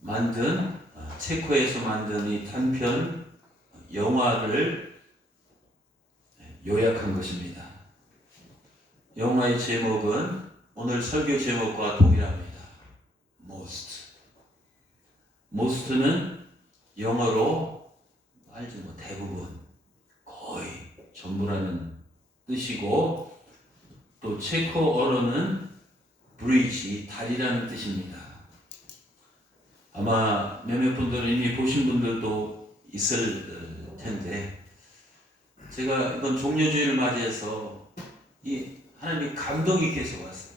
만든 체코에서 만든 이 단편 영화를 요약한 것입니다. 영화의 제목은 오늘 설교 제목과 동일합니다. Most는 영어로 알지 대부분, 거의, 전부라는 뜻이고 또 체코어로는 bridge, 다리라는 뜻입니다. 아마 몇몇 분들은 이미 보신 분들도 있을 텐데 제가 이번 종려주의를 맞이해서 이 하나님의 감동이 계속 왔어요.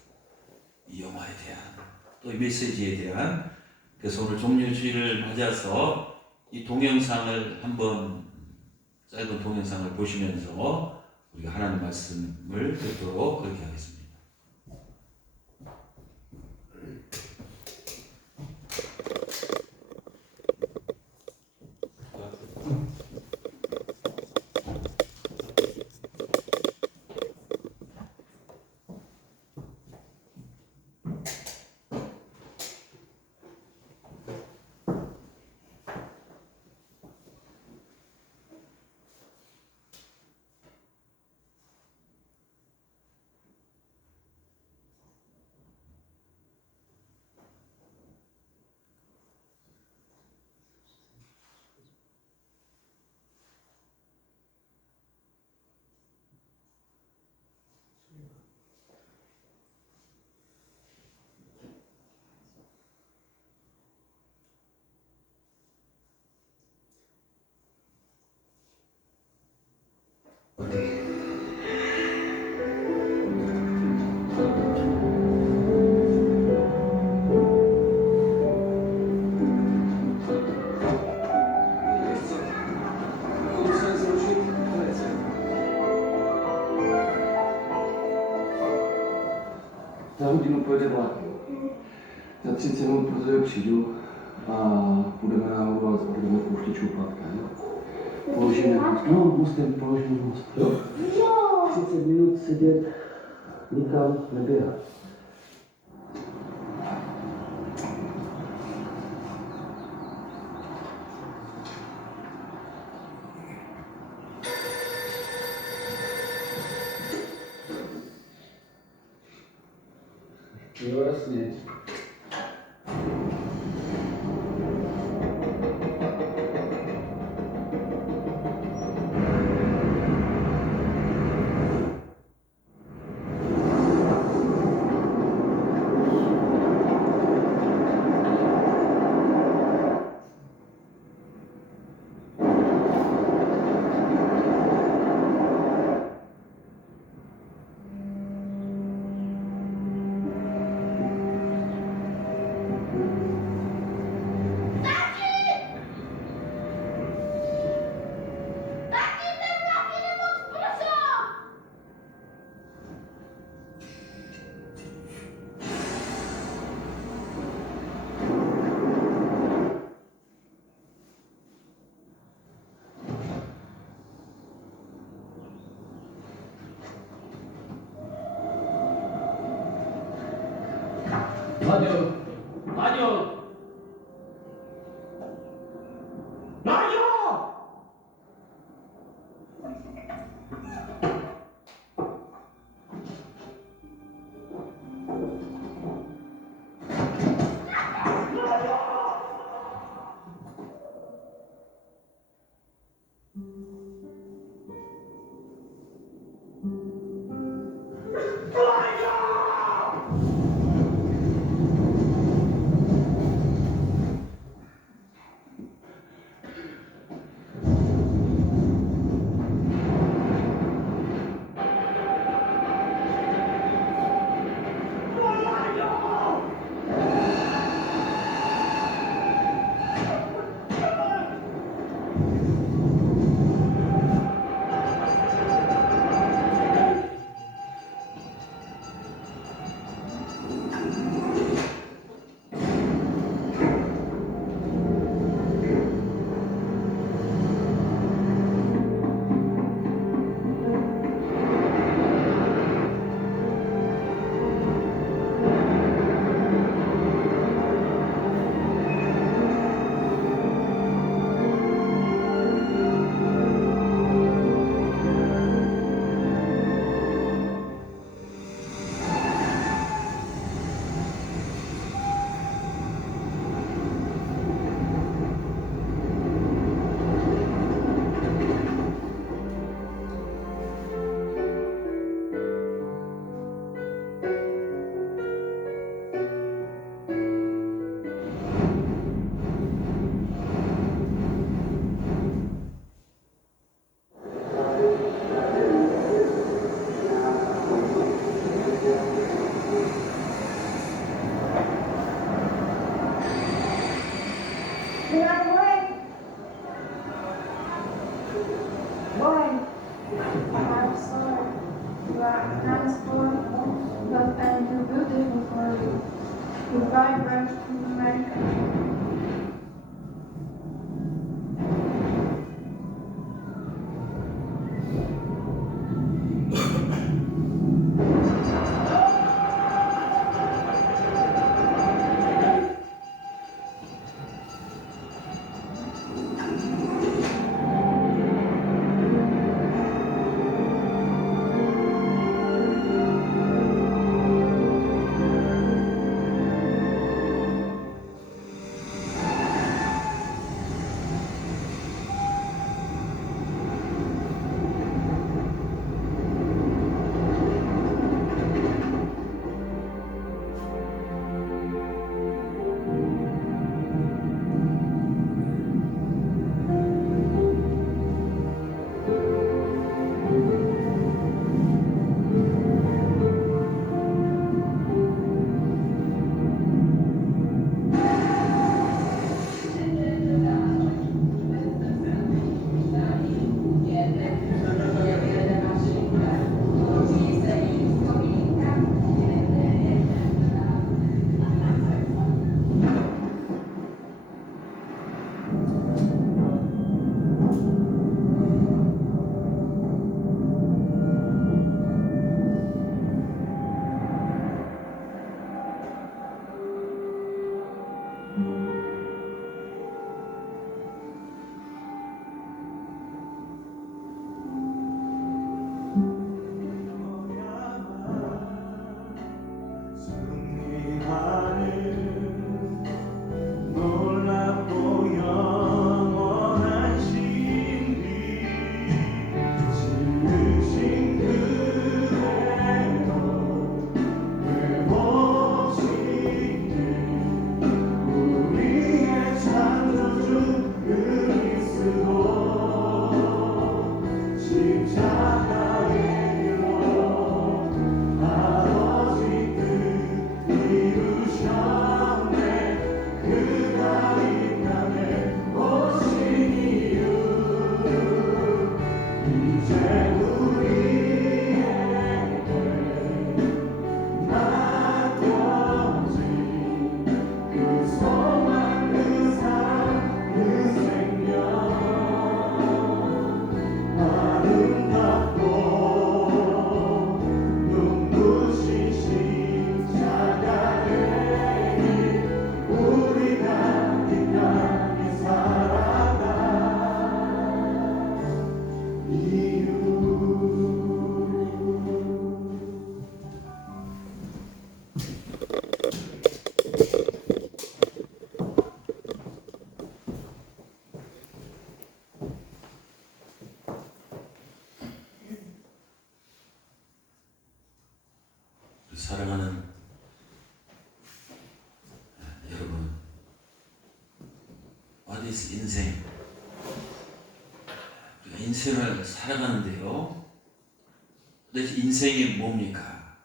이 영화에 대한 또 이 메시지에 대한. 그래서 오늘 종려주의를 맞아서 이 동영상을 한번 짧은 동영상을 보시면서 우리가 하나님 말씀을 듣도록 그렇게 하겠습니다. Za hodinu pojede vlak. Za 30 minut protože přijdu a půjdeme nahoru a budeme pouštět šuplatka. Položíme most. No, mostem položíme most. Jo. 30 minut sedět, nikam neběhat. Jo, jasně. Mario! Mario! Mario! Mario! Goodbye, friends from America. 사랑하는 여러분, What is 인생? 우리가 인생을 살아가는데요. 도대체 인생이 뭡니까?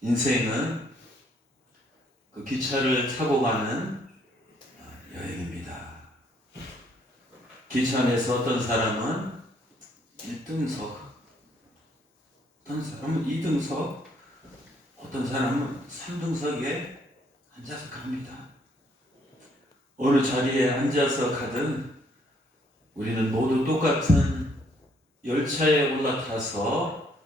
인생은 그 기차를 타고 가는 여행입니다. 기차 안에서 어떤 사람은 1등석, 어떤 사람은 2등석, 어떤 사람은 3등석에 앉아서 갑니다. 어느 자리에 앉아서 가든 우리는 모두 똑같은 열차에 올라타서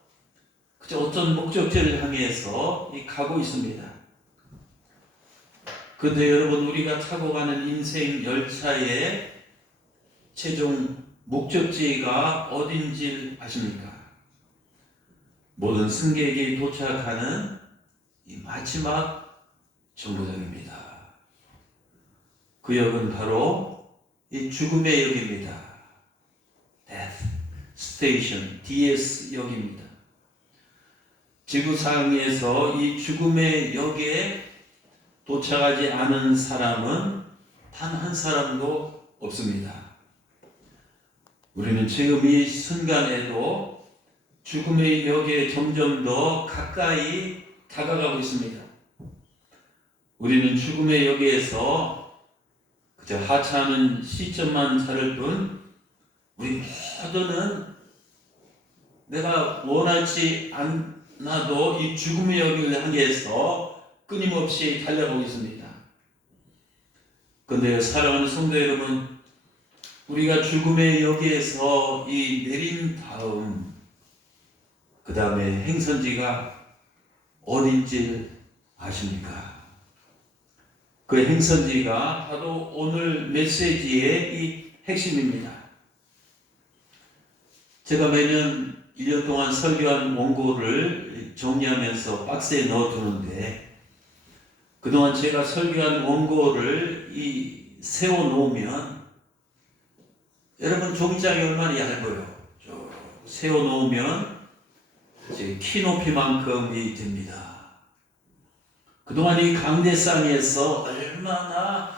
그저 어떤 목적지를 향해서 가고 있습니다. 그런데 여러분, 우리가 타고 가는 인생 열차의 최종 목적지가 어딘지 아십니까? 모든 승객이 도착하는 이 마지막 정거장입니다. 그 역은 바로 이 죽음의 역입니다. Death Station, DS 역입니다. 지구상에서 이 죽음의 역에 도착하지 않은 사람은 단 한 사람도 없습니다. 우리는 지금 이 순간에도 죽음의 역에 점점 더 가까이 다가가고 있습니다. 우리는 죽음의 역에서 그저 하차하는 시점만 다를 뿐 우리 모두는 내가 원하지 않아도 이 죽음의 여기를 향해서 끊임없이 달려가고 있습니다. 그런데 사랑하는 성도 여러분, 우리가 죽음의 여기에서 이 내린 다음 그 다음에 행선지가 어딘지 아십니까? 그 행선지가 바로 오늘 메시지의 이 핵심입니다. 제가 매년 1년 동안 설교한 원고를 정리하면서 박스에 넣어두는데 그동안 제가 설교한 원고를 세워놓으면 여러분 종이장이 얼마나 얇아요. 세워놓으면 제 키 높이만큼이 됩니다. 그동안 이 강대상에서 얼마나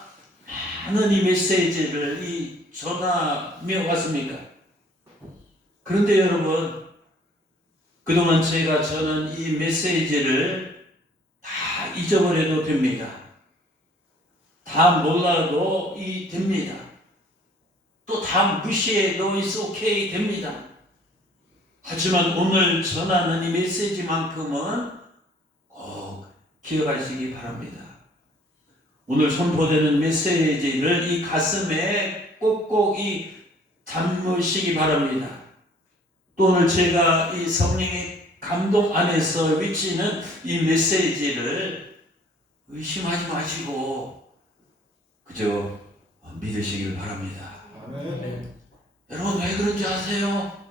많은 이 메시지를 전하며 왔습니까? 그런데 여러분, 그동안 제가 저는 이 메시지를 다 잊어버려도 됩니다. 다 몰라도 됩니다. 또 다 무시해도 it's okay 됩니다. 하지만 오늘 전하는 이 메시지만큼은 꼭 기억하시기 바랍니다. 오늘 선포되는 메시지를 이 가슴에 꼭꼭 담으시기 바랍니다. 또 오늘 제가 이 성령의 감동 안에서 외치는 이 메시지를 의심하지 마시고 그저 믿으시길 바랍니다. 여러분 왜 그런지 아세요?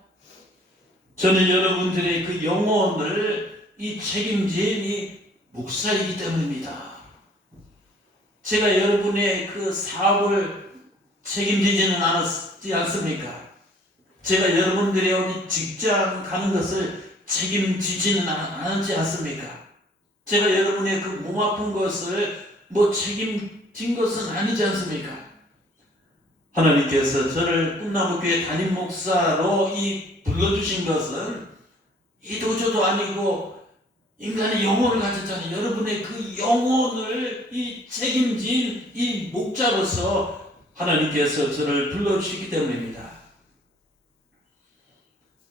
저는 여러분들의 그 영혼을 책임진 목사이기 때문입니다. 제가 여러분의 그 사업을 책임지지는 않습니까? 제가 여러분들의 어디 직장 가는 것을 책임지지는 않지 않습니까? 제가 여러분의 그 몸 아픈 것을 책임진 것은 아니지 않습니까? 하나님께서 저를 꿈나무교회 담임 목사로 불러주신 것은 도저도 아니고 인간의 영혼을 가졌잖아요. 여러분의 그 영혼을 책임진 목자로서 하나님께서 저를 불러주시기 때문입니다.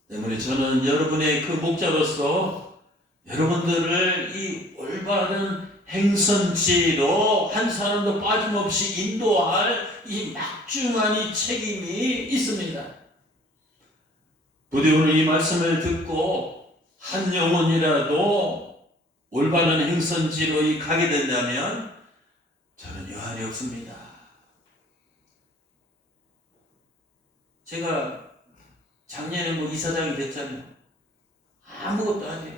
때문에 저는 여러분의 그 목자로서 여러분들을 올바른 행선지로 한 사람도 빠짐없이 인도할 막중한 책임이 있습니다. 부디 오늘 이 말씀을 듣고 한 영혼이라도 올바른 행선지로 가게 된다면 저는 여한이 없습니다. 제가 작년에 이사장이 됐잖아요. 아무것도 아니에요.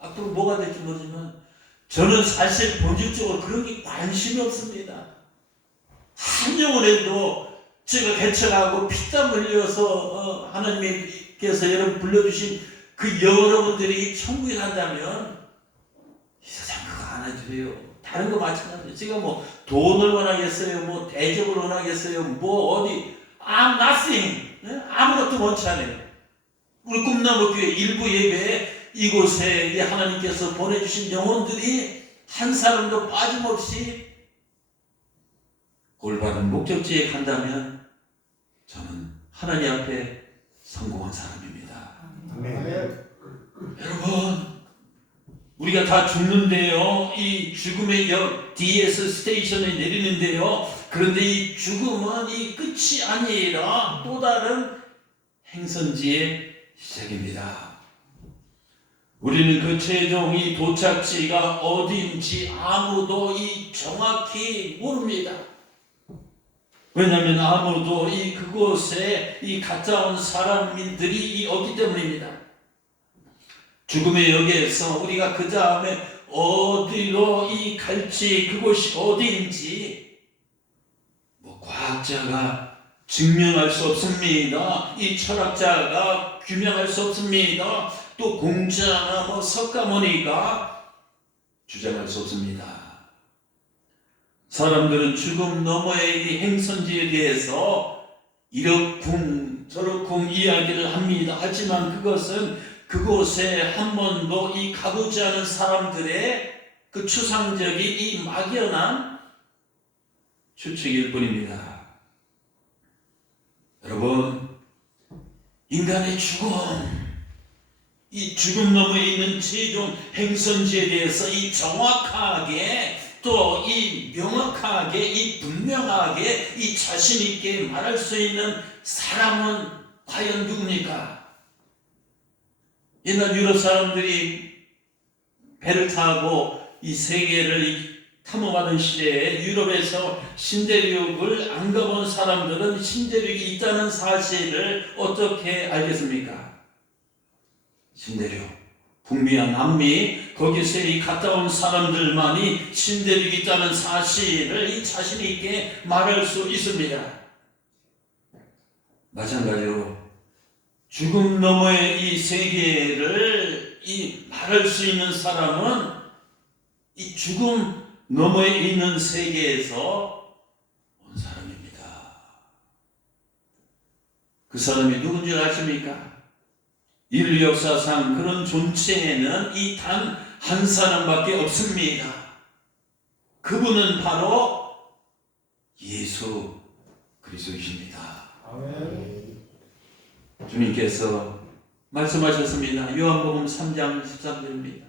앞으로 뭐가 될지 모르지만 저는 사실 본질적으로 그런 게 관심이 없습니다. 한 영혼에도 제가 개척하고 피땀 흘려서 하나님께서 여러분 불러주신 그 여러분들이 천국에 간다면 이 세상 그거 안 해도 돼요. 다른 거 마찬가지예요. 제가 돈을 원하겠어요? 대접을 원하겠어요? 어디 I'm nothing. 아무것도 원치 않아요. 우리 꿈나무교회 일부 예배에 이곳에 하나님께서 보내주신 영혼들이 한 사람도 빠짐없이 올바른 목적지에 간다면 저는 하나님 앞에 성공한 사람입니다. 여러분, 우리가 다 죽는데요. 이 죽음의 역 DS 스테이션에 내리는데요. 그런데 이 죽음은 끝이 아니라 또 다른 행선지의 시작입니다. 우리는 그 최종 도착지가 어딘지 아무도 정확히 모릅니다. 왜냐하면 아무도 그곳에 가까운 사람들이 없기 때문입니다. 죽음의 역에서 우리가 그 다음에 어디로 갈지 그곳이 어디인지 과학자가 증명할 수 없습니다. 철학자가 규명할 수 없습니다. 또 공자나 석가모니가 주장할 수 없습니다. 사람들은 죽음 너머의 행선지에 대해서 이러쿵 저러쿵 이야기를 합니다. 하지만 그것은 그곳에 한 번도 가보지 않은 사람들의 그 추상적인 막연한 추측일 뿐입니다. 여러분, 인간의 죽음, 이 죽음 너머에 있는 최종 행선지에 대해서 이 정확하게 또 이 명확하게 이 분명하게 이 자신 있게 말할 수 있는 사람은 과연 누굽니까? 옛날 유럽 사람들이 배를 타고 이 세계를 탐험하던 시대에 유럽에서 신대륙을 안 가본 사람들은 신대륙이 있다는 사실을 어떻게 알겠습니까? 신대륙, 북미와 남미, 거기서 이 갔다 온 사람들만이 신대륙이 있다는 사실을 이 자신 있게 말할 수 있습니다. 마찬가지로 죽음 너머의 이 세계를 이 말할 수 있는 사람은 이 죽음 너머에 있는 세계에서 온 사람입니다. 그 사람이 누군지 아십니까? 인류 역사상 그런 존재에는 이 단 한 사람밖에 없습니다. 그분은 바로 예수 그리스도이십니다. 주님께서 말씀하셨습니다. 요한복음 3장 13절입니다.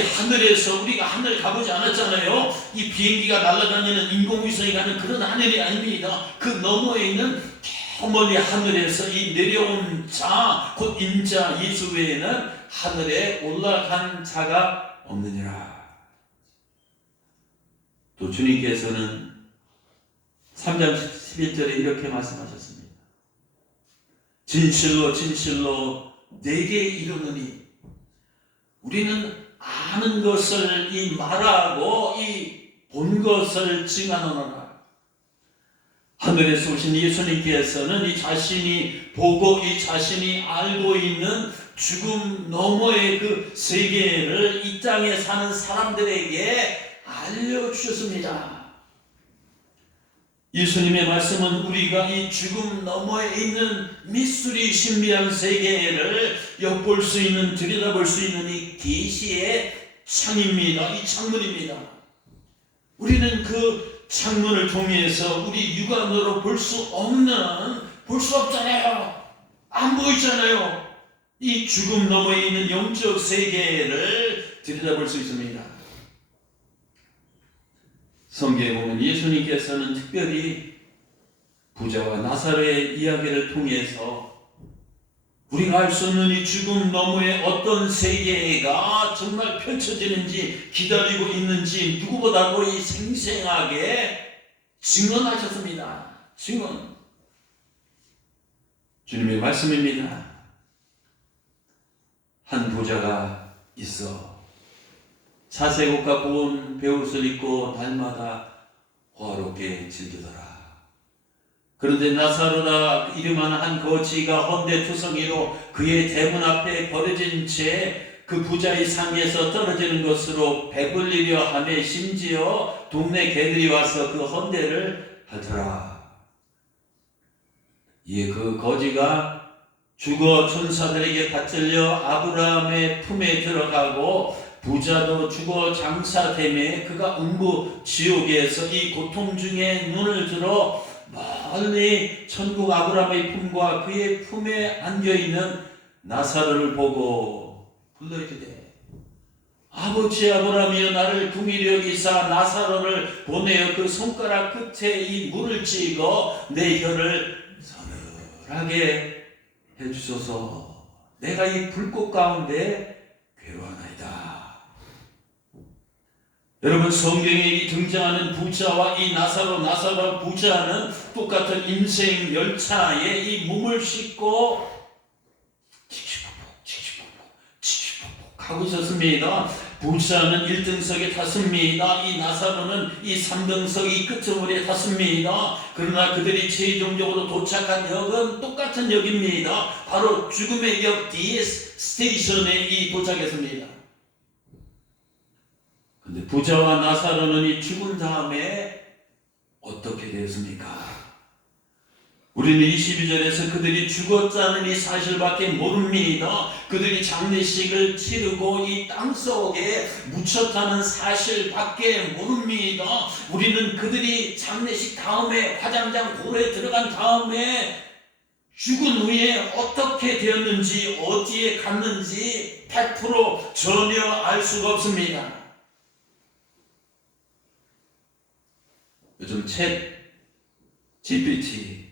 하늘에서 우리가 하늘 가보지 않았잖아요. 이 비행기가 날아다니는 인공위성이 가는 그런 하늘이 아닙니다. 그 너머에 있는 저 멀리 하늘에서 이 내려온 자, 곧 인자 예수 외에는 하늘에 올라간 자가 없느니라. 또 주님께서는 3장 11절에 이렇게 말씀하셨습니다. 진실로 진실로 내게 이르노니, 우리는 아는 것을 이 말하고 이 본 것을 증언하노라. 하늘에서 오신 예수님께서는 이 자신이 보고 이 자신이 알고 있는 죽음 너머의 그 세계를 이 땅에 사는 사람들에게 알려주셨습니다. 예수님의 말씀은 우리가 이 죽음 너머에 있는 미스터리 신비한 세계를 엿볼 수 있는, 들여다볼 수 있는 이 계시의 창입니다. 이 창문입니다. 우리는 그 창문을 통해서 우리 육안으로 볼 수 없잖아요. 안 보이잖아요. 이 죽음 너머에 있는 영적 세계를 들여다볼 수 있습니다. 성경에 보면 예수님께서는 특별히 부자와 나사로의 이야기를 통해서 우리가 알 수 없는 이 죽음 너머의 어떤 세계가 정말 펼쳐지는지 기다리고 있는지 누구보다도 이 생생하게 증언하셨습니다. 증언. 주님의 말씀입니다. 한 부자가 있어 차색옷과 고운 베옷을 입고 날마다 호화롭게 즐기더라. 그런데 나사로라 이름하는 한 거지가 헌데투성이로 그의 대문 앞에 버려진 채 그 부자의 상에서 떨어지는 것으로 배불리려 하매 심지어 동네 개들이 와서 그 헌데를 핥더라. 이에 그 거지가 죽어 천사들에게 받들려 아브라함의 품에 들어가고 부자도 죽어 장사되매 그가 음부 지옥에서 이 고통 중에 눈을 들어 멀리 천국 아브라함의 품과 그의 품에 안겨있는 나사로를 보고 불러 이르되 아버지 아브라함이여 나를 긍휼히 여기사 나사로를 보내어 그 손가락 끝에 이 물을 찍어 내 혀를 서늘하게 해주소서. 내가 이 불꽃 가운데 괴로워하나이다. 여러분, 성경에 등장하는 부자와 이 나사로 부자는 똑같은 인생 열차에 이 몸을 싣고 칙칙폭폭 가고 있었습니다. 부자는 1등석에 탔습니다. 이 나사로는 이 3등석이 끝머리에 탔습니다. 그러나 그들이 최종적으로 도착한 역은 똑같은 역입니다. 바로 죽음의 역 DS 스테이션에 이 도착했습니다. 근데 부자와 나사로는 이 죽은 다음에 어떻게 되었습니까? 우리는 22절에서 그들이 죽었다는 이 사실밖에 모릅니다. 그들이 장례식을 치르고 이 땅속에 묻혔다는 사실밖에 모릅니다. 우리는 그들이 장례식 다음에 화장장 고로에 들어간 다음에 죽은 후에 어떻게 되었는지 어디에 갔는지 100% 전혀 알 수가 없습니다. 요즘 챗 GPT,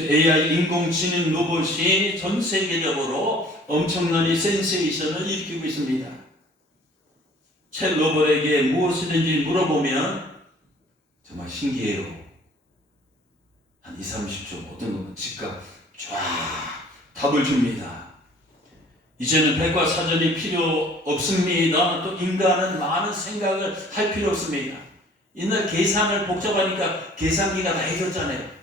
AI 인공지능 로봇이 전 세계적으로 엄청난 이 센세이션을 일으키고 있습니다. 챗 로봇에게 무엇이든지 물어보면 정말 신기해요. 한 2, 30초 어떤 건 즉각 쫙 답을 줍니다. 이제는 백과사전이 필요 없습니다. 또 인간은 많은 생각을 할 필요 없습니다. 옛날 계산을 복잡하니까 계산기가 다 해줬잖아요.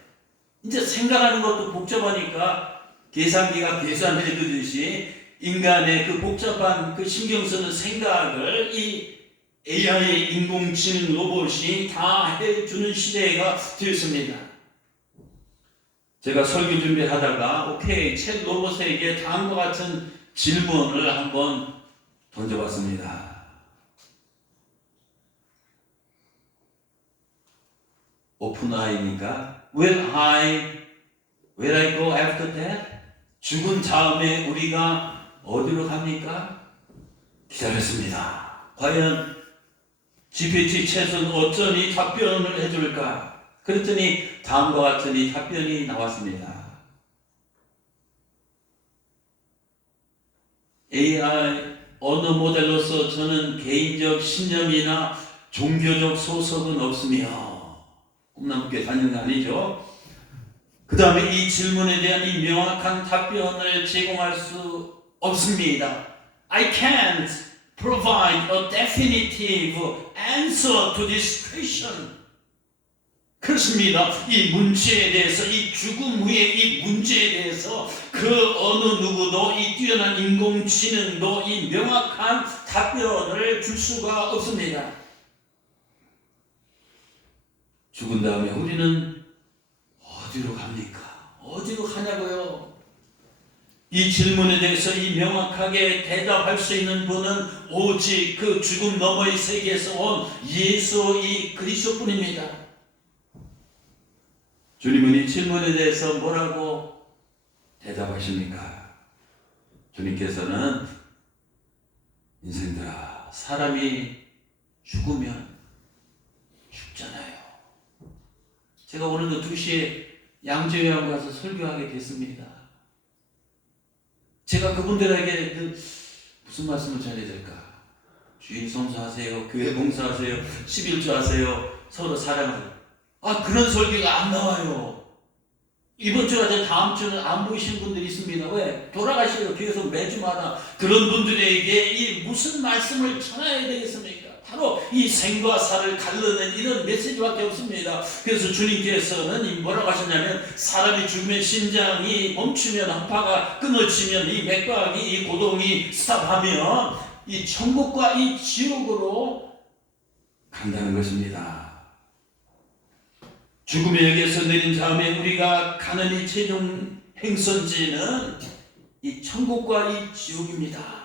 이제 생각하는 것도 복잡하니까 계산기가 계산해 주듯이 인간의 그 복잡한 그 신경 쓰는 생각을 이 AI 인공지능 로봇이 다 해주는 시대가 되었습니다. 제가 설교 준비하다가 오케이 챗 로봇에게 다음과 같은 질문을 한번 던져봤습니다. 오픈 아이니까 Will I go after that? 죽은 다음에 우리가 어디로 갑니까? 기다렸습니다. 과연 GPT 챗은 어쩌니 답변을 해줄까? 그랬더니 다음과 같은 이 답변이 나왔습니다. AI 언어 모델로서 저는 개인적 신념이나 종교적 소속은 없으며 꿈나무교회 다니는 거 아니죠? 그 다음에 이 질문에 대한 이 명확한 답변을 제공할 수 없습니다. I can't provide a definitive answer to this question. 그렇습니다. 이 문제에 대해서, 이 죽음 후의 이 문제에 대해서 그 어느 누구도 이 뛰어난 인공지능도 이 명확한 답변을 줄 수가 없습니다. 죽은 다음에 우리는 어디로 갑니까? 어디로 가냐고요? 이 질문에 대해서 이 명확하게 대답할 수 있는 분은 오직 그 죽음 너머의 세계에서 온 예수 이 그리스도뿐입니다. 주님은 이 질문에 대해서 뭐라고 대답하십니까? 주님께서는 인생들아, 사람이 죽으면 죽잖아요. 제가 오늘도 2시에 양재회관 가서 설교하게 됐습니다. 제가 그분들에게 무슨 말씀을 전해야 될까? 주일 성수하세요, 교회 봉사하세요, 11조 하세요, 서로 사랑하세요. 그런 설교가 안 나와요. 이번 주가 제 다음 주는 안 보이신 분들이 있습니다. 왜? 돌아가시고 교회에서 매주마다 그런 분들에게 이 무슨 말씀을 전해야 되겠습니까? 바로 이 생과 사를 가르는 이런 메시지밖에 없습니다. 그래서 주님께서는 뭐라고 하셨냐면 사람이 죽으면 심장이 멈추면 한파가 끊어지면 이 맥박이 이 고동이 스탑하면 이 천국과 이 지옥으로 간다는 것입니다. 죽음의 역에서 내린 다음에 우리가 가는 이 최종 행선지는 이 천국과 이 지옥입니다.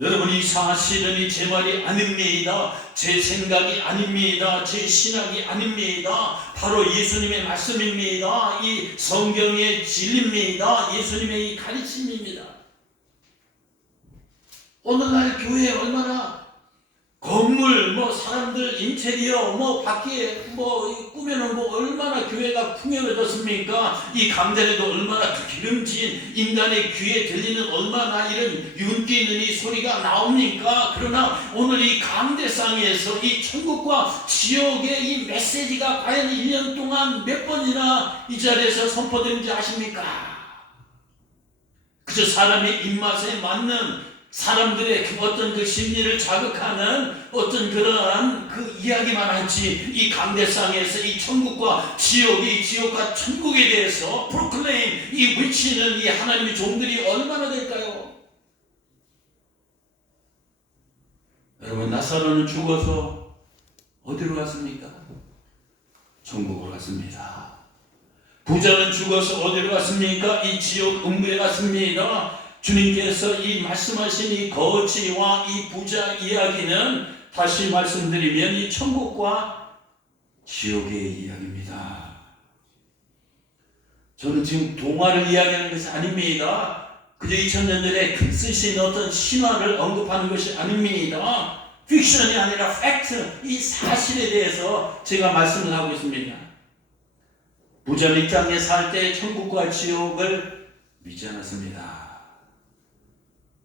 여러분, 이 사실은 이 제 말이 아닙니다. 제 생각이 아닙니다. 제 신학이 아닙니다. 바로 예수님의 말씀입니다. 이 성경의 진리입니다. 예수님의 이 가르침입니다. 오늘날 교회에 얼마나 건물, 사람들 인테리어, 밖에 꾸며놓은 얼마나 교회가 풍요로워졌습니까? 이 강단에도 얼마나 기름진 인간의 귀에 들리는 얼마나 이런 윤기 있는 이 소리가 나옵니까? 그러나 오늘 이 강대상에서 이 천국과 지옥의 이 메시지가 과연 1년 동안 몇 번이나 이 자리에서 선포되는지 아십니까? 그저 사람의 입맛에 맞는 사람들의 어떤 그 심리를 자극하는 어떤 그러한 그 이야기만 하지 이 강대상에서 이 천국과 지옥이 지옥과 천국에 대해서 프로클레임 이 외치는 이 하나님의 종들이 얼마나 될까요? 여러분, 나사로는 죽어서 어디로 갔습니까? 천국으로 갔습니다. 부자는 죽어서 어디로 갔습니까? 이 지옥 음부에 갔습니다. 주님께서 이 말씀하신 이 거지와 이 부자 이야기는 다시 말씀드리면 이 천국과 지옥의 이야기입니다. 저는 지금 동화를 이야기하는 것이 아닙니다. 그저 2000년 전에 글 쓰신 어떤 신화를 언급하는 것이 아닙니다. 픽션이 아니라 팩트, 이 사실에 대해서 제가 말씀을 하고 있습니다. 부자 이 땅에 살 때 천국과 지옥을 믿지 않았습니다.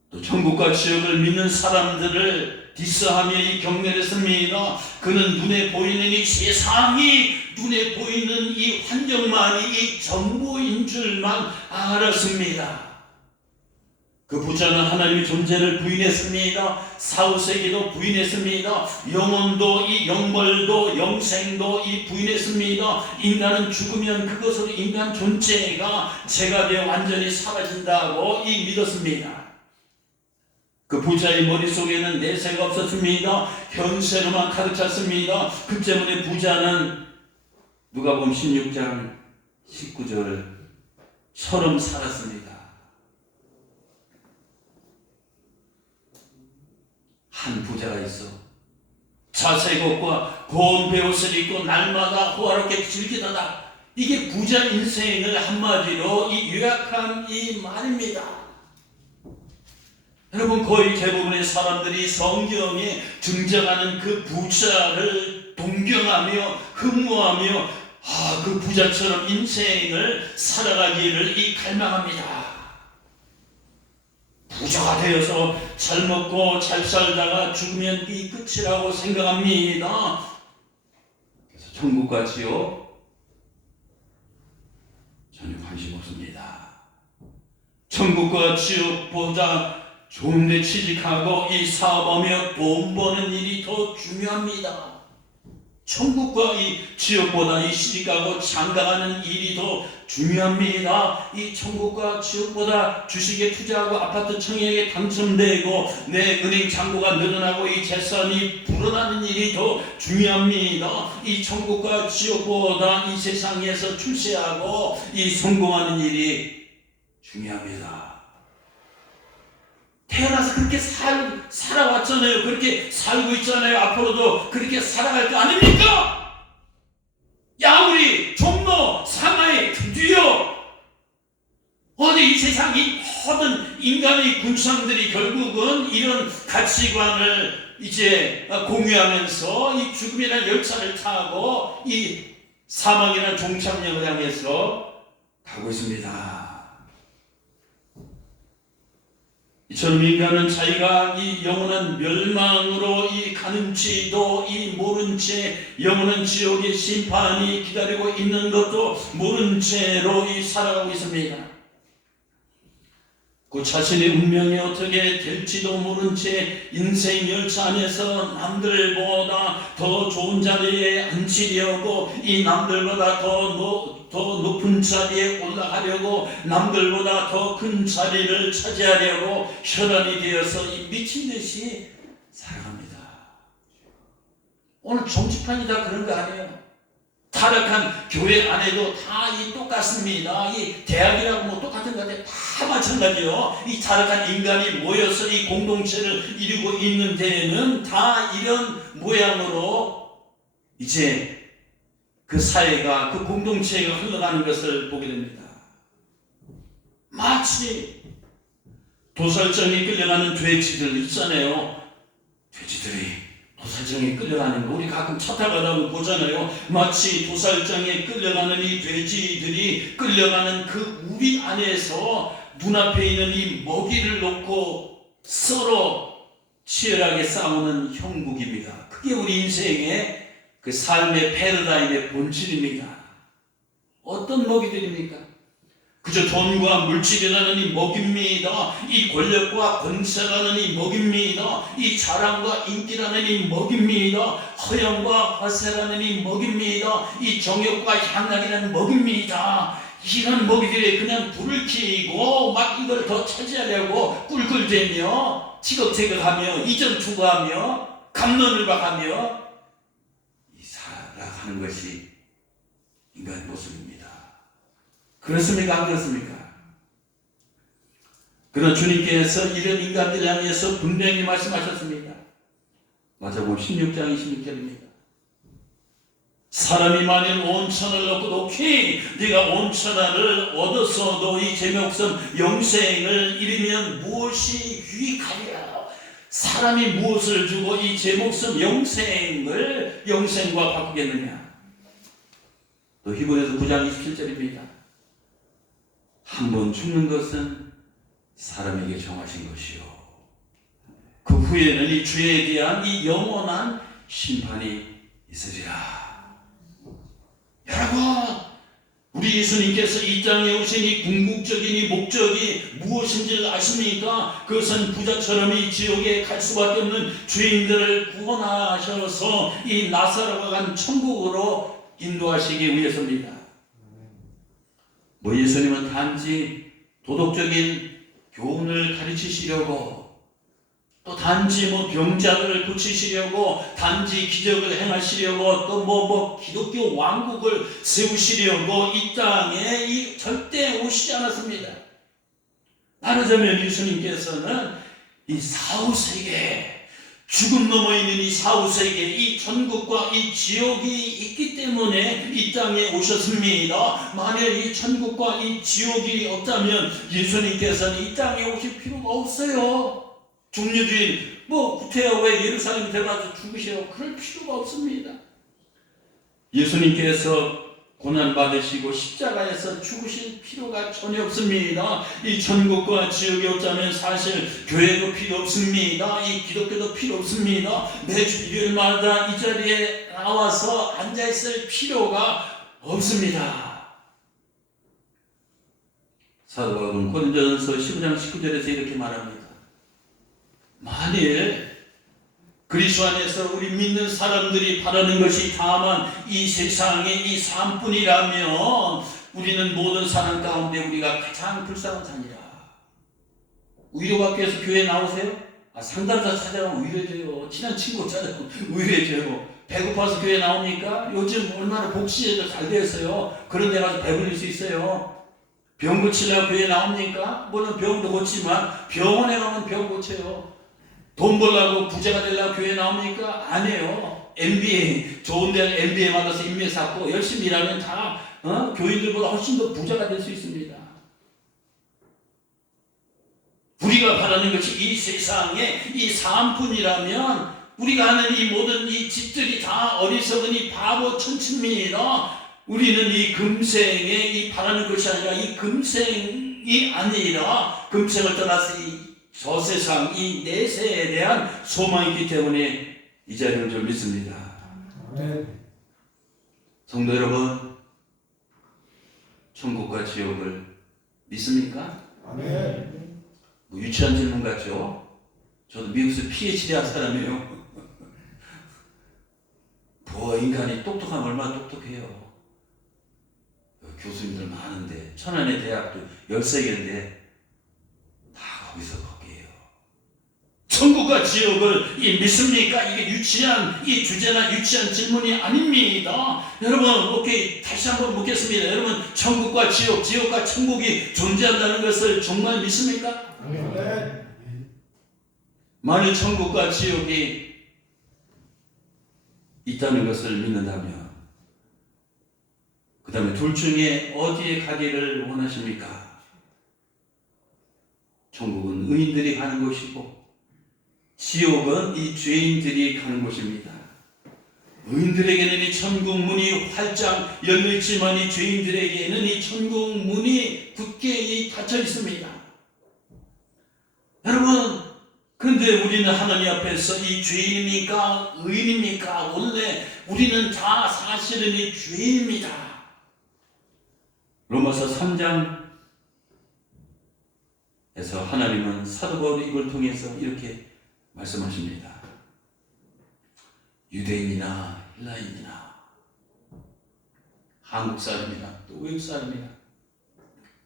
또 천국과 지옥을 믿는 사람들을 디스하며 이 경멸했습니다. 그는 눈에 보이는 이 세상이, 눈에 보이는 이 환경만이 이 전부인 줄만 알았습니다. 그 부자는 하나님의 존재를 부인했습니다. 사후세계도 부인했습니다. 영혼도 이 영벌도 영생도 이 부인했습니다. 인간은 죽으면 그것으로 인간 존재가 죄가 되어 완전히 사라진다고 이 믿었습니다. 그 부자의 머릿속에는 내세가 없었습니다. 현세로만 가득 찼습니다. 그 때문에 부자는 누가복음 16장 19절처럼 살았습니다. 한 부자가 있어 자색 옷과 고운 베옷을 입고 날마다 호화롭게 즐기다가, 이게 부자 인생을 한마디로 이 요약한 이 말입니다. 여러분, 거의 대부분의 사람들이 성경에 등장하는 그 부자를 동경하며 흠모하며 그 부자처럼 인생을 살아가기를 이 갈망합니다. 부자가 되어서 잘 먹고 잘 살다가 죽으면 이 끝이라고 생각합니다. 그래서 천국과 지옥 전혀 관심 없습니다. 천국과 지옥보다 좋은 데 취직하고 이 사업하며 돈 버는 일이 더 중요합니다. 천국과 이 지옥보다 이 시집가고 장가가는 일이 더 중요합니다. 이 천국과 지옥보다 주식에 투자하고 아파트 청약에 당첨되고 내 은행 잔고가 늘어나고 이 재산이 불어나는 일이 더 중요합니다. 이 천국과 지옥보다 이 세상에서 출세하고 이 성공하는 일이 중요합니다. 태어나서 그렇게 살아왔잖아요. 그렇게 살고 있잖아요. 앞으로도 그렇게 살아갈 거 아닙니까? 야구리, 종로, 상하이, 뉴욕, 어디 이 세상 이 모든 인간의 군상들이 결국은 이런 가치관을 이제 공유하면서 이 죽음이라는 열차를 타고 이 사망이라는 종착역을 향해서 가고 있습니다. 이처럼 인간은 자기가 이 영원한 멸망으로 이 가는지도 이 모른 채, 영원한 지옥의 심판이 기다리고 있는 것도 모른 채로 이 살아가고 있습니다. 그 자신의 운명이 어떻게 될지도 모른 채 인생 열차 안에서 남들보다 더 좋은 자리에 앉히려고, 이 남들보다 더 높은 자리에 올라가려고, 남들보다 더 큰 자리를 차지하려고 혈안이 되어서 이 미친 듯이 살아갑니다. 오늘 정치판이 다 그런 거 아니에요. 타락한 교회 안에도 다 이 똑같습니다. 이 대학이라고 뭐 똑같은 것 같아요. 다 마찬가지요. 이 타락한 인간이 모여서 이 공동체를 이루고 있는 데에는 다 이런 모양으로 이제 그 사회가, 그 공동체가 흘러가는 것을 보게 됩니다. 마치 도살장에 끌려가는 돼지들 있잖아요. 돼지들이 도살장에 끌려가는 거 우리 가끔 차 타고 보잖아요. 마치 도살장에 끌려가는 이 돼지들이 끌려가는 그 우리 안에서 눈앞에 있는 이 먹이를 놓고 서로 치열하게 싸우는 형국입니다. 그게 우리 인생의 그 삶의 패러다임의 본질입니다. 어떤 먹이들입니까? 그저 돈과 물질이라는 이 먹입니다. 이 권력과 권세라는 이 먹입니다. 이 자랑과 인기라는 이 먹입니다. 허영과 허세라는 이 먹입니다. 이 정욕과 향락이라는 먹입니다. 이런 먹이들이 그냥 불을 켜고 막 이걸 더 차지하려고 꿀꿀대며 지긋지긋하며 이전 투구하며 갑론을박하며 이 살아가는 것이 인간의 모습입니다. 그렇습니까? 안 그렇습니까? 그러나 주님께서 이런 인간들 향해서 분명히 말씀하셨습니다. 마태복음 16장 26절입니다. 사람이 만일 온 천을 얻고 높이 네가 온 천하를 얻어서도 이 재미없음 영생을 잃으면 무엇이 유익하리라. 사람이 무엇을 주고 이 재미없음 영생과 바꾸겠느냐. 또 히브리서 9장 27절입니다. 한 번 죽는 것은 사람에게 정하신 것이요 그 후에는 이 죄에 대한 이 영원한 심판이 있으리라. 여러분, 우리 예수님께서 이 땅에 오신 이 궁극적인 이 목적이 무엇인지 아십니까? 그것은 부자처럼 이 지옥에 갈 수밖에 없는 죄인들을 구원하셔서 이 나사로가 간 천국으로 인도하시기 위해서입니다. 예수님은 단지 도덕적인 교훈을 가르치시려고, 또 단지 병자들을 고치시려고, 단지 기적을 행하시려고, 또 기독교 왕국을 세우시려고 이 땅에 절대 오시지 않았습니다. 말하자면 예수님께서는 이 사후세계, 죽음 넘어 있는 이 사후세계, 이 천국과 이 지옥이 있기 때문에 이 땅에 오셨습니다. 만일 이 천국과 이 지옥이 없다면 예수님께서는 이 땅에 오실 필요가 없어요. 종려주인 구태여 왜 예루살렘에 들어가서 죽으시라고 그럴 필요가 없습니다. 예수님께서 고난받으시고 십자가에서 죽으실 필요가 전혀 없습니다. 이 천국과 지옥이 없다면 사실 교회도 필요 없습니다. 이 기독교도 필요 없습니다. 매주 일요일마다 이 자리에 나와서 앉아있을 필요가 없습니다. 사도 바울은 고린도전서 15장 19절에서 이렇게 말합니다. 만일 그리스도 안에서 우리 믿는 사람들이 바라는 것이 다만 이 세상의 이 삶뿐이라면 우리는 모든 사람 가운데 우리가 가장 불쌍한 자니라. 위로받기 위해서 교회에 나오세요? 상담사 찾아가면 위로해줘요. 친한 친구 찾아가면 위로해줘요. 배고파서 교회 나옵니까? 요즘 얼마나 복지제도 잘 되어 있어요. 그런 데 가서 배불릴 수 있어요. 병 고치려고 교회 나옵니까? 물론 병도 고치지만 병원에 가면 병 고쳐요. 돈 벌려고 부자가 되려고 교회 나옵니까? 안 해요. MBA, 좋은 대학 MBA 받아서 인맥 쌓고 열심히 일하면 다 교인들보다 훨씬 더 부자가 될 수 있습니다. 우리가 바라는 것이 이 세상에 이 삶뿐이라면 우리가 하는 이 모든 이 집들이 다 어리석은 이 바보 천치입니다. 우리는 이 금생에 이 바라는 것이 아니라 이 금생이 아니라 금생을 떠나서 저 세상 이 내세에 대한 소망이 있기 때문에 이 자리를 좀 믿습니다. 성도 여러분, 천국과 지옥을 믿습니까? 유치한 질문 같죠? 저도 미국에서 PhD 한 사람이에요. 인간이 똑똑하면 얼마나 똑똑해요. 교수님들 많은데 천안의 대학도 13개인데 다 거기서 거기에요. 천국과 지옥을 믿습니까? 이게 유치한 이 주제나 유치한 질문이 아닙니다. 여러분, 다시 한번 묻겠습니다. 여러분, 천국과 지옥과 천국이 존재한다는 것을 정말 믿습니까? 만일 천국과 지옥이 있다는 것을 믿는다면 그 다음에 둘 중에 어디에 가기를 원하십니까? 천국은 의인들이 가는 곳이고 지옥은 이 죄인들이 가는 곳입니다. 의인들에게는 이 천국 문이 활짝 열려있지만 이 죄인들에게는 이 천국 문이 굳게 닫혀 있습니다. 여러분, 그런데 우리는 하나님 앞에서 이 죄인입니까? 의인입니까? 원래 우리는 다 사실은 이 죄인입니다. 로마서 3장에서 하나님은 사도 바울 이걸 통해서 이렇게 말씀하십니다. 유대인이나 헬라인이나 한국 사람이나 또 외국 사람이나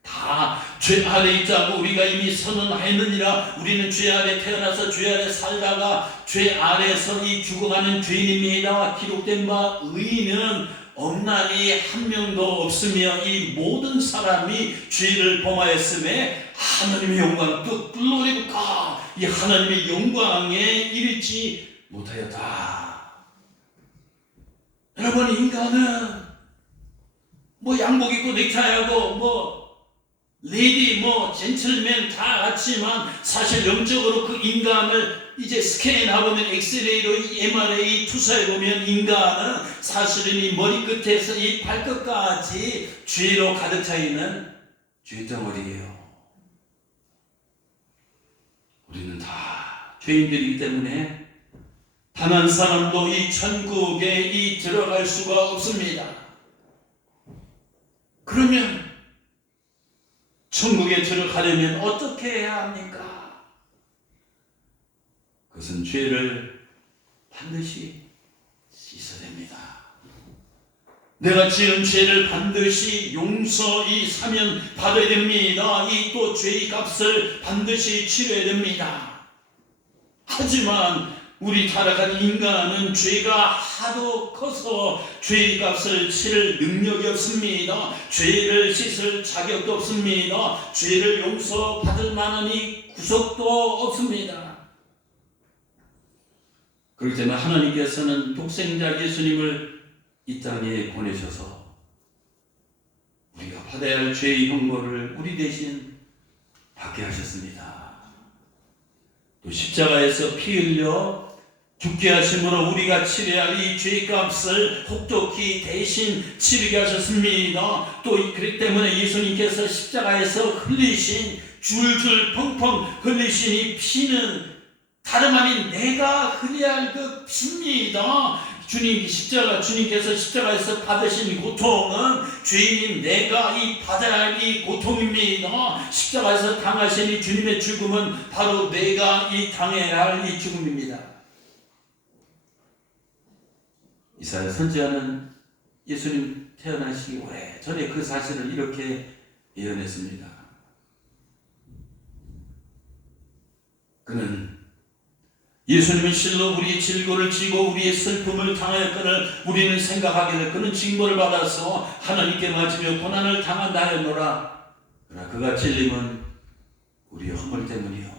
다 죄 아래 있자고 우리가 이미 선언하였느니라. 우리는 죄 아래 태어나서 죄 아래 살다가 죄 아래서 이 죽어가는 죄인입니다. 기록된 바 의인은 없나니 한 명도 없으며 이 모든 사람이 죄를 범하였음에 하나님의 영광 또 글로리가 이 하나님의 영광에 이르지 못하였다. 여러분, 인간은 뭐 양복 입고 넥타이하고 뭐 레디 뭐 젠틀맨 다 같지만 사실 영적으로 그 인간을 이제 스캔해보면 엑스레이로 MRI 투사해보면 인간은 사실은 이 머리끝에서 이 발끝까지 죄로 가득 차 있는 죄덩어리예요. 우리는 다 죄인들이기 때문에 단 한 사람도 이 천국에 들어갈 수가 없습니다. 그러면 천국에 들어가려면 어떻게 해야 합니까? 그것은 죄를 반드시 씻어야 됩니다. 내가 지은 죄를 반드시 용서이 사면 받아야 됩니다. 이 또 죄의 값을 반드시 치러야 됩니다. 하지만 우리 타락한 인간은 죄가 하도 커서 죄의 값을 치를 능력이 없습니다. 죄를 씻을 자격도 없습니다. 죄를 용서받을 만한 이 구속도 없습니다. 그렇기 때문에 하나님께서는 독생자 예수님을 이 땅에 보내셔서 우리가 받아야 할 죄의 형벌을 우리 대신 받게 하셨습니다. 또 십자가에서 피 흘려 죽게 하심으로 우리가 치러야 할 이 죄값을 혹독히 대신 치르게 하셨습니다. 또 그렇기 때문에 예수님께서 십자가에서 흘리신 줄줄 펑펑 흘리신 이 피는 다름 아닌 내가 흘려야 할 그 피입니다. 주님께서 십자가에서 받으신 고통은 죄인인 내가 받아야 할 이 고통입니다. 십자가에서 당하신 이 주님의 죽음은 바로 내가 당해야 할 이 죽음입니다. 이사야 선지자는 예수님 태어나시기 오래전에 그 사실을 이렇게 예언했습니다. 그는 예수님은 실로 우리의 질고를 지고 우리의 슬픔을 당하였거늘 우리는 생각하기를 그는 징벌을 받아서 하나님께 맞으며 고난을 당한다 하였노라. 그러나 그가 찔림은 우리의 허물 때문이요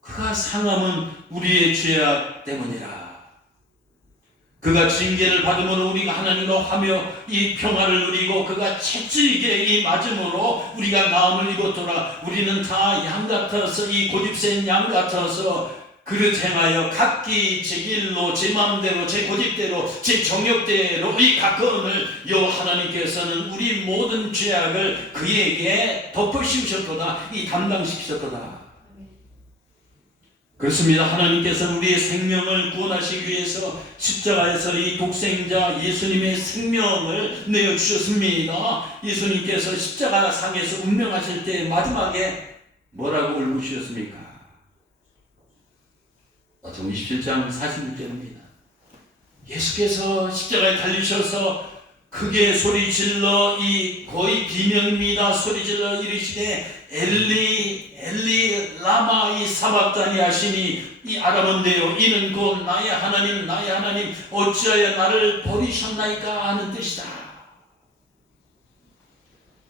그가 상함은 우리의 죄악 때문이라. 그가 징계를 받음으로 우리가 하나님과 화며 이 평화를 누리고 그가 채찍에 맞음으로 우리가 나음을 입었더라. 우리는 다 양 같아서 이 고집센 양 같아서 그릇 행하여 각기 제 길로 제 마음대로 제 고집대로 제 정욕대로 이 가까움을 하나님께서는 우리 모든 죄악을 그에게 덮어씌우셨도다. 이 담당시키셨도다. 그렇습니다. 하나님께서는 우리의 생명을 구원하시기 위해서 십자가에서 이 독생자 예수님의 생명을 내어주셨습니다. 예수님께서 십자가 상에서 운명하실 때 마지막에 뭐라고 울부짖었습니까? 마태복음 27장 46절입니다. 예수께서 십자가에 달리셔서 크게 소리질러 거의 비명입니다. 소리질러 이르시되 엘리 엘리 라마 사박다니 하시니 이 아람어인데요 이는 곧 나의 하나님 어찌하여 나를 버리셨나이까 하는 뜻이다.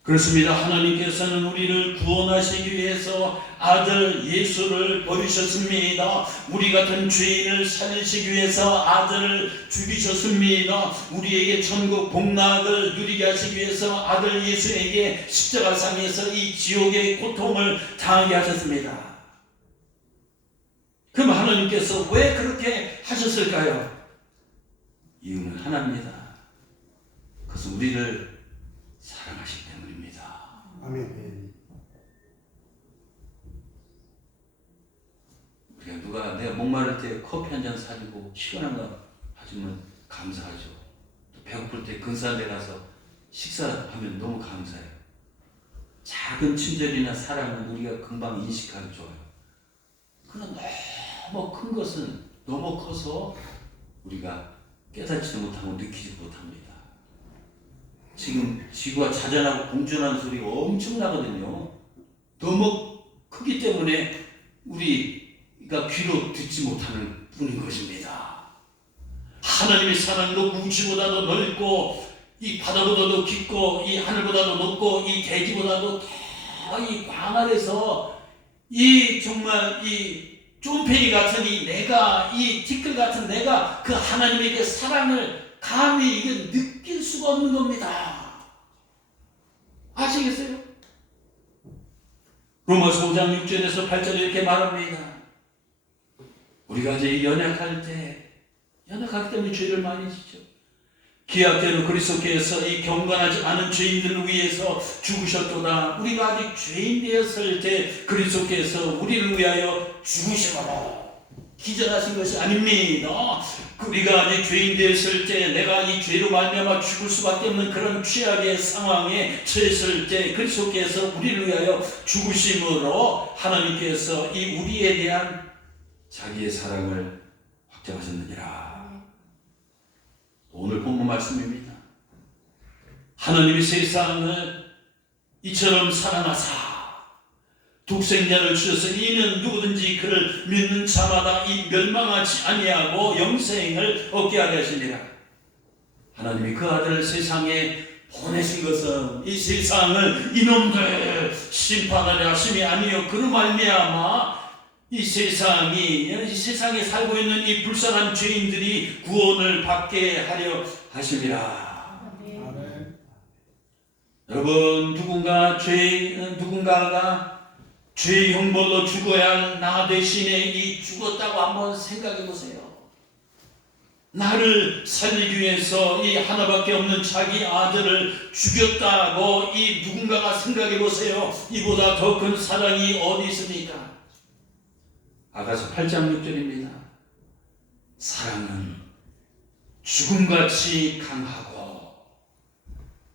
그렇습니다. 하나님께서는 우리를 구원하시기 위해서 아들 예수를 버리셨습니다. 우리 같은 죄인을 살리시기 위해서 아들을 죽이셨습니다. 우리에게 천국 복락을 누리게 하시기 위해서 아들 예수에게 십자가상에서 이 지옥의 고통을 당하게 하셨습니다. 그럼 하나님께서 왜 그렇게 하셨을까요? 이유는 하나입니다. 그것은 우리를 사랑하시기 때문입니다. 아멘. 그러니까 누가 내가 목마를 때 커피 한 잔 사주고 시원한 거 사주면 감사하죠. 또 배고플 때 근사한 데 가서 식사하면 너무 감사해요. 작은 친절이나 사랑은 우리가 금방 인식하기 좋아요. 그러나 너무 큰 것은 너무 커서 우리가 깨닫지도 못하고 느끼지도 못합니다. 지금 지구가 자전하고 공전하는 소리가 엄청나거든요. 너무 크기 때문에 우리가 귀로 듣지 못하는 뿐인 것입니다. 하나님의 사랑도 우주보다도 넓고 이 바다보다도 깊고 이 하늘보다도 높고 이 대지보다도 더 이 광활해서 이 정말 이 쫌팽이 같은 이 내가 이 티끌 같은 내가 그 하나님의 그 사랑을 감히 이게 느낄 수가 없는 겁니다. 아시겠어요? 로마서 5장 6절에서 8절에 이렇게 말합니다. 우리가 이제 연약할 때문에 죄를 많이 지죠. 기약대로 그리스도께서 이 경건하지 않은 죄인들을 위해서 죽으셨도다. 우리가 아직 죄인 되었을 때 그리스도께서 우리를 위하여 죽으심으로 기절하신 것이 아닙니다. 우리가 아직 죄인 되었을 때 내가 이 죄로 말미암아 죽을 수밖에 없는 그런 최악의 상황에 처했을 때 그리스도께서 우리를 위하여 죽으심으로 하나님께서 이 우리에 대한 자기의 사랑을 확정하셨느니라. 오늘 본문 말씀입니다. 하나님이 세상을 이처럼 사랑하사 독생자를 주셔서 이는 누구든지 그를 믿는 자마다 이 멸망하지 아니하고 영생을 얻게 하려 하시니라. 하나님이 그 아들을 세상에 보내신 것은 이 세상을 이놈들 심판하려 하심이 아니요 그로 말미암아 이 세상에 살고 있는 이 불쌍한 죄인들이 구원을 받게 하려 하심이라. 아멘. 여러분 누군가가 죄의 형벌로 죽어야 할 나 대신에 이 죽었다고 한번 생각해 보세요. 나를 살리기 위해서 이 하나밖에 없는 자기 아들을 죽였다고 이 누군가가 생각해 보세요. 이보다 더 큰 사랑이 어디 있습니까? 아가서 8장 6절입니다. 사랑은 죽음같이 강하고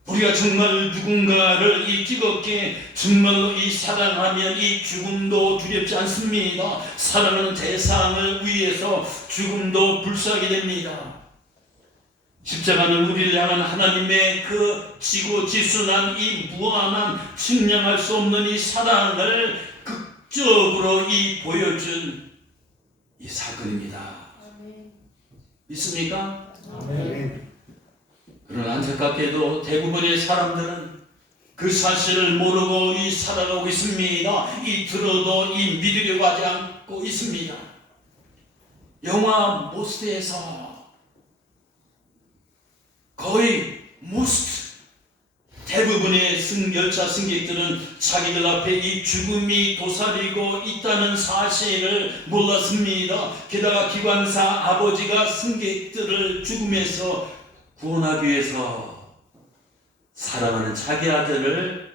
우리가 정말 누군가를 이 뜨겁게 정말로 이 사랑하면 이 죽음도 두렵지 않습니다. 사랑하는 대상을 위해서 죽음도 불사하게 됩니다. 십자가는 우리를 향한 하나님의 그 지고지순한 이 무한한 측량할 수 없는 이 사랑을 극적으로 이 보여준 이 사건입니다. 믿습니까? 아멘. 그러나 안타깝게도 대부분의 사람들은 그 사실을 모르고 이 살아가고 있습니다. 이 들어도 이 믿으려고 하지 않고 있습니다. 영화 모스트에서 거의 대부분의 열차 승객들은 자기들 앞에 이 죽음이 도사리고 있다는 사실을 몰랐습니다. 게다가 기관사 아버지가 승객들을 죽음에서 구원하기 위해서 사랑하는 자기 아들을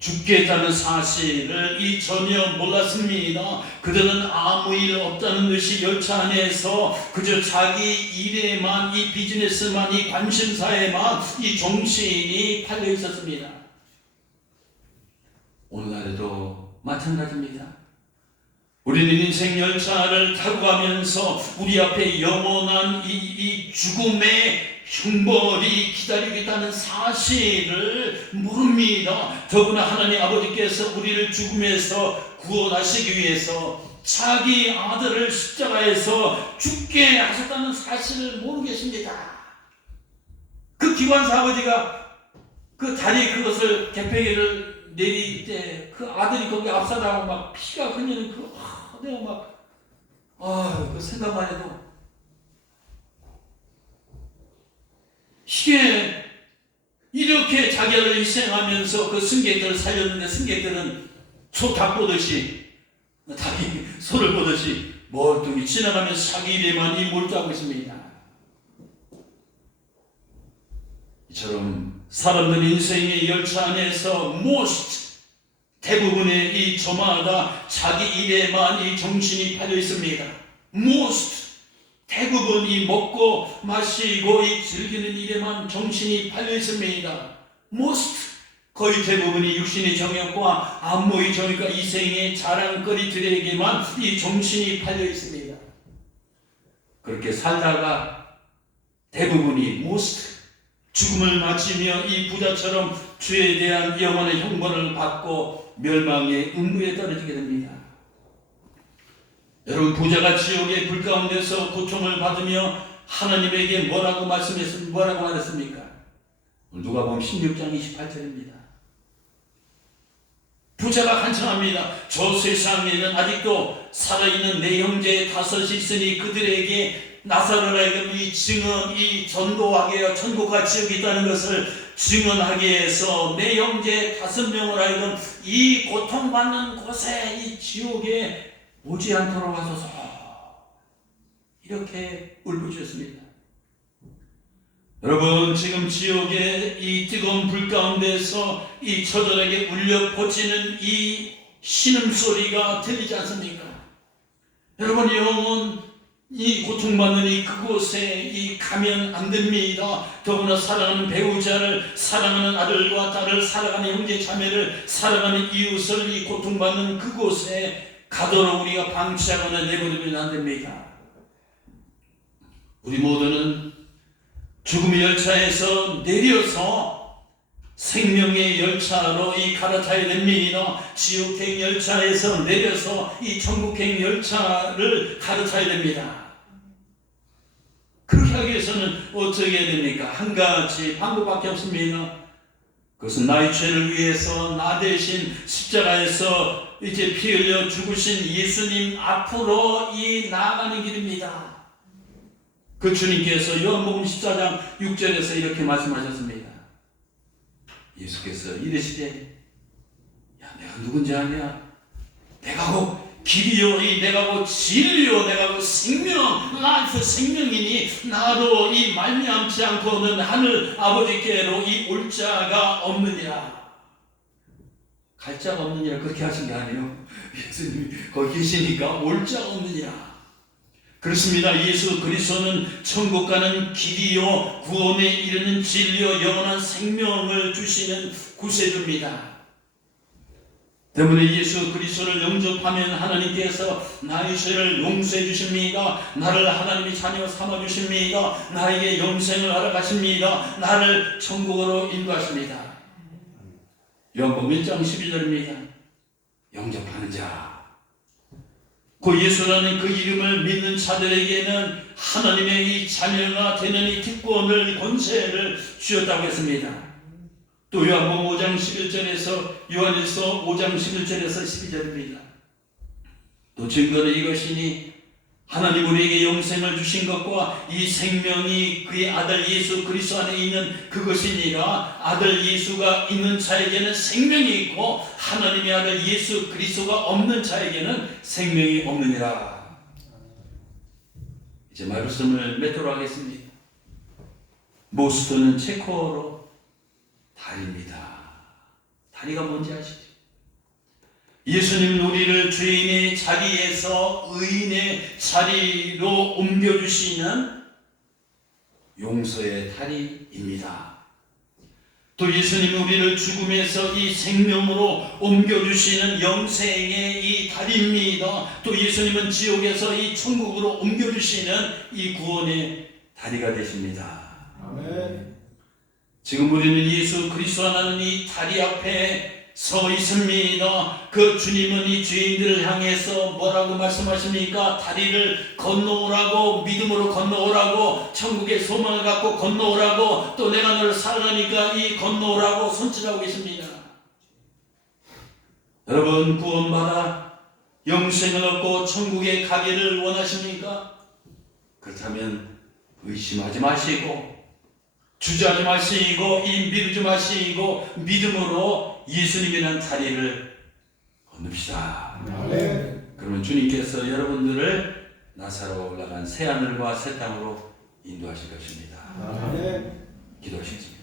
죽게 했다는 사실을 전혀 몰랐습니다. 그들은 아무 일 없다는 듯이 열차 안에서 그저 자기 일에만 이 비즈니스만 이 관심사에만 이 정신이 팔려 있었습니다. 오늘날에도 마찬가지입니다. 우리는 인생 열차를 타고 가면서 우리 앞에 영원한 이 죽음의 형벌이 기다리고 있다는 사실을 모릅니다. 더구나 하나님 아버지께서 우리를 죽음에서 구원하시기 위해서 자기 아들을 십자가에서 죽게 하셨다는 사실을 모르고 계십니다. 그 기관사 아버지가 그 다리 그것을 개폐기를 내릴 때 그 아들이 거기 압사당하고 막 피가 흘리는 내가 그 생각만 해도 이게 이렇게 자기 아들을 희생하면서 그 승객들을 살렸는데 승객들은 소 닭 보듯이 닭이 소를 보듯이 멀뚱히 지나가면서 자기 일에만 몰두하고 있습니다. 이처럼 사람들 인생의 열차 안에서 대부분의 이 저마다 자기 일에만 이 정신이 팔려 있습니다. 대부분 이 먹고 마시고 이 즐기는 일에만 정신이 팔려 있습니다. 거의 대부분이 육신의 정욕과 안목의 정욕과 이생의 자랑거리들에게만 이 정신이 팔려 있습니다. 그렇게 살다가 대부분이 죽음을 맞으며 이 부자처럼 죄에 대한 영원의 형벌을 받고 멸망의 음부에 떨어지게 됩니다. 여러분 부자가 지옥의 불 가운데서 고통을 받으며 하나님에게 뭐라고 말했습니까? 누가복음 16장 28절입니다. 부자가 간청합니다. 저 세상에는 아직도 살아있는 내 형제 5이 있으니 그들에게 나사로라에게 이 증언, 이 전도하게 하여 천국과 지옥이 있다는 것을 증언하게 해서 내 형제 5명을 하여금 이 고통받는 곳에 이 지옥에 오지 않도록 하소서. 이렇게 울부짖었습니다. 여러분, 지금 지옥의 이 뜨거운 불 가운데서 이 처절하게 울려 퍼지는 이 신음소리가 들리지 않습니까? 여러분, 영혼 이 고통받는 이 그곳에 이 가면 안 됩니다. 더구나 사랑하는 배우자를, 사랑하는 아들과 딸을, 사랑하는 형제 자매를, 사랑하는 이웃을 이 고통받는 그곳에 가도록 우리가 방치하거나 내버리면 안 됩니다. 우리 모두는 죽음의 열차에서 내려서 생명의 열차로 이 갈아타야 됩니다. 지옥행 열차에서 내려서 이 천국행 열차를 갈아타야 됩니다. 그렇게 하기 위해서는 어떻게 해야 됩니까? 한 가지 방법밖에 없습니다. 그것은 나의 죄를 위해서 나 대신 십자가에서 이제 피 흘려 죽으신 예수님 앞으로 이 나아가는 길입니다. 그 주님께서 요한복음 14장 6절에서 이렇게 말씀하셨습니다. 예수께서 이르시되 야, 내가 누군지 아냐? 내가 곧 길이요, 내가 곧 진리요, 내가 곧 생명, 라이프 생명이니 나로 이 말미암지 않고는 하늘 아버지께로 이 올 자가 없느니라. 갈 자가 없느니라 그렇게 하신 게 아니에요. 예수님이 거기 계시니까 올 자가 없느니라. 그렇습니다. 예수 그리스도는 천국 가는 길이요, 구원에 이르는 진리요, 영원한 생명을 주시는 구세주입니다. 때문에 예수 그리스도를 영접하면 하나님께서 나의 죄를 용서해 주십니다. 나를 하나님의 자녀 삼아 주십니다. 나에게 영생을 알아가십니다. 나를 천국으로 인도하십니다. 요한복음 1장 12절입니다. 영접하는 자, 그 예수라는 그 이름을 믿는 자들에게는 하나님의 이 자녀가 되는 이 특권을, 권세를 주셨다고 했습니다. 또 요한복음 5장 11절에서 요한일서 5장 11절에서 12절입니다. 또 증거는 이것이니 하나님 우리에게 영생을 주신 것과 이 생명이 그의 아들 예수 그리스도 안에 있는 그것이니라. 아들 예수가 있는 자에게는 생명이 있고 하나님의 아들 예수 그리스도가 없는 자에게는 생명이 없느니라. 이제 말씀을 맺도록 하겠습니다. 모스토는 체코어로 다리입니다. 다리가 뭔지 아시죠? 예수님은 우리를 죄인의 자리에서 의인의 자리로 옮겨주시는 용서의 다리입니다. 또 예수님은 우리를 죽음에서 이 생명으로 옮겨주시는 영생의 이 다리입니다. 또 예수님은 지옥에서 이 천국으로 옮겨주시는 이 구원의 다리가 되십니다. 아멘. 지금 우리는 예수 그리스도라는 이 다리 앞에 서 있습니다. 그 주님은 이 죄인들을 향해서 뭐라고 말씀하십니까? 다리를 건너오라고, 믿음으로 건너오라고, 천국의 소망을 갖고 건너오라고, 또 내가 너를 사랑하니까 이 건너오라고 손짓하고 계십니다. 여러분, 구원받아 영생을 얻고 천국에 가기를 원하십니까? 그렇다면 의심하지 마시고 주저하지 마시고 이 미루지 마시고 믿음으로 예수님이라는 다리를 건넙시다. 아멘. 그러면 주님께서 여러분들을 나사로 올라간 새하늘과 새 땅으로 인도하실 것입니다. 아멘. 기도하시겠습니다.